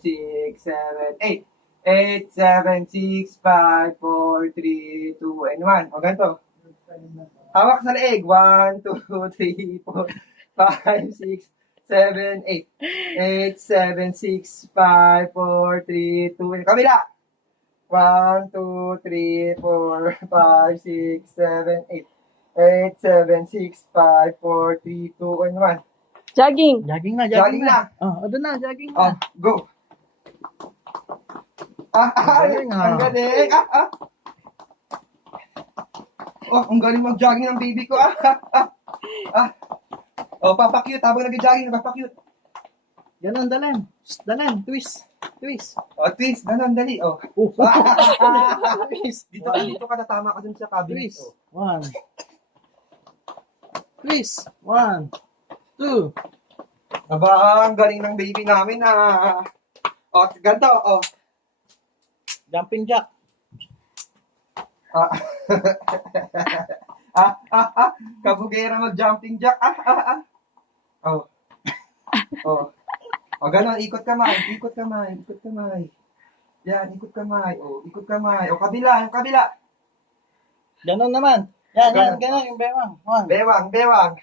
6, 7, 8. 8, 7, 6, 5, 4, 3, 2, and 1. O, ganito. Hawak sa leeg. 1, 2, 3, 4, 5, 6, 7, 8. 8, 7, 6, 5, 4, 3, 2, and kabila. 1, 2, 3, 4, 5, 6, 7, 8. 8, 7, 6, 5, 4, 3, 2, and 1. Jogging. Jogging na, Jogging jogging na. na. Oh, doon na, jogging Oh, na. go. Galing, Ang galing. Oh, ang galing mag-jogging ng baby ko. Oh, papakyut. Habang nag-jogging, papakyut. Ganon, dalan. Dalan, twist. Twist. Oh, twist. Ganon, dali. Oh. Oh, Twist. Dito ka natama ka dun sa cabinet. twist. Oh. 1. Twist. 1, 2. Aba, ang galing ng baby namin Oh, ganito. Oh. Jumping jack. Kabugera mag-jumping jack. Oh. Oh. Oh, ganon. Ikot kamay. Ikot kamay. Ikot kamay. Yan, ikot kamay. Oh, ikot kamay. Oh, kabila. Yung kabila. Ganon naman. Yan, Ganon. ganon yung bewang. 1. Bewang, bewang.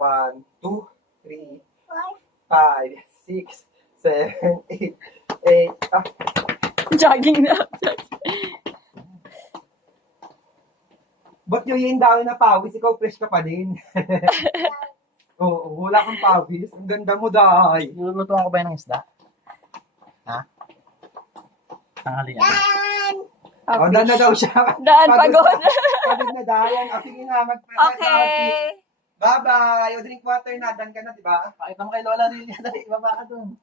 1, 2, 3, 5, 6, 7, 8, 8. Jogging na. Ba't yung dami na pawis? Ikaw fresh ka pa din. Oo, wala kang pawis. Ang ganda mo, Day. Lulutuan ko ba ng isda? Ha? Tanghalian. Oh, daan na daw siya. Daan, pagod. Pagod na, Dayan. O, sige na, Okay. Bye-bye. O, drink water na. Daan ka na, di ba? Pakita mo kay Lola rin. Dali, baba ka dun.